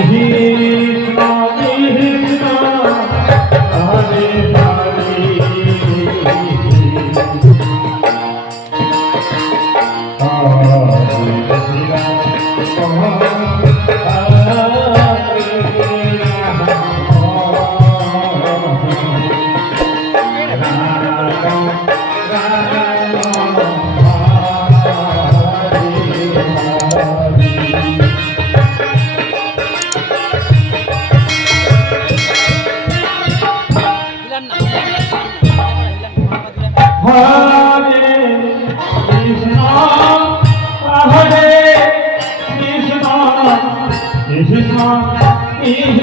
Yeah. caminho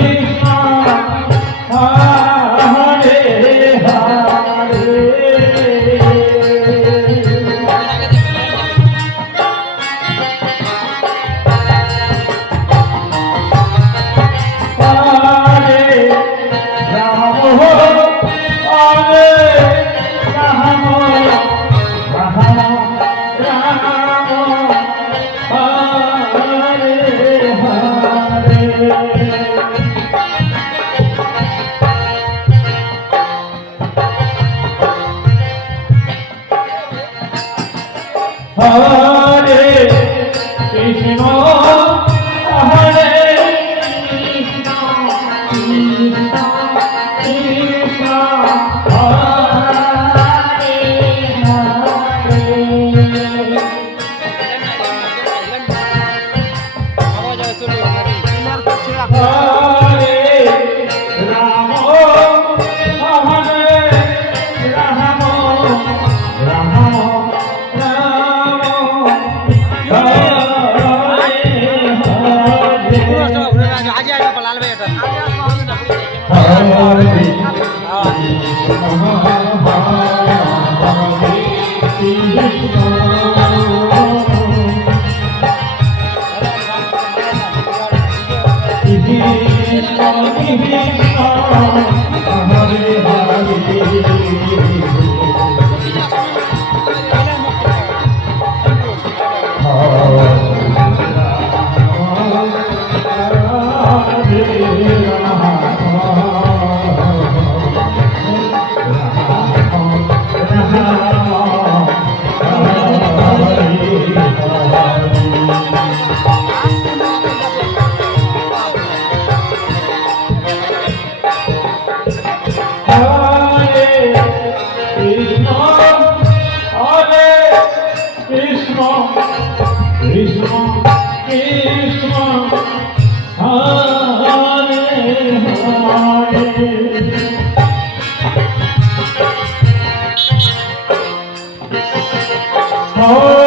হা Oh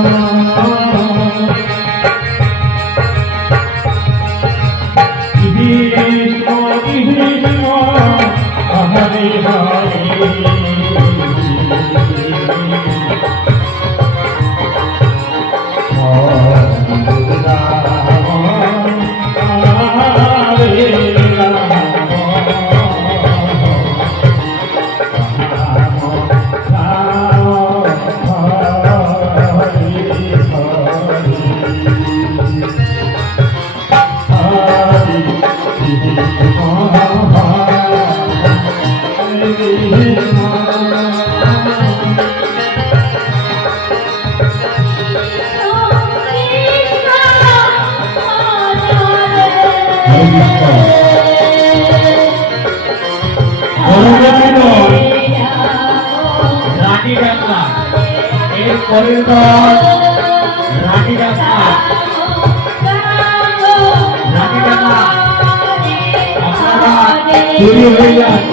রানী ব্যবসা এর পরের দল রানী ব্যবসা রানী ব্যবসা আপনারা তৈরি হয়ে যান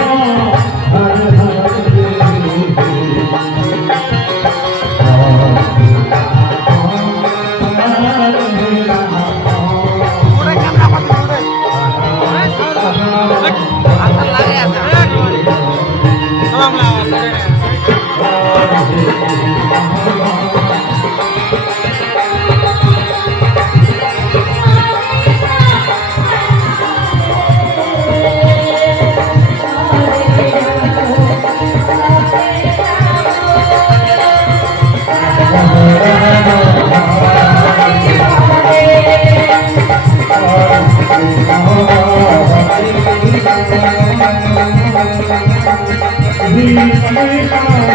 Senhor.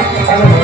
Amém.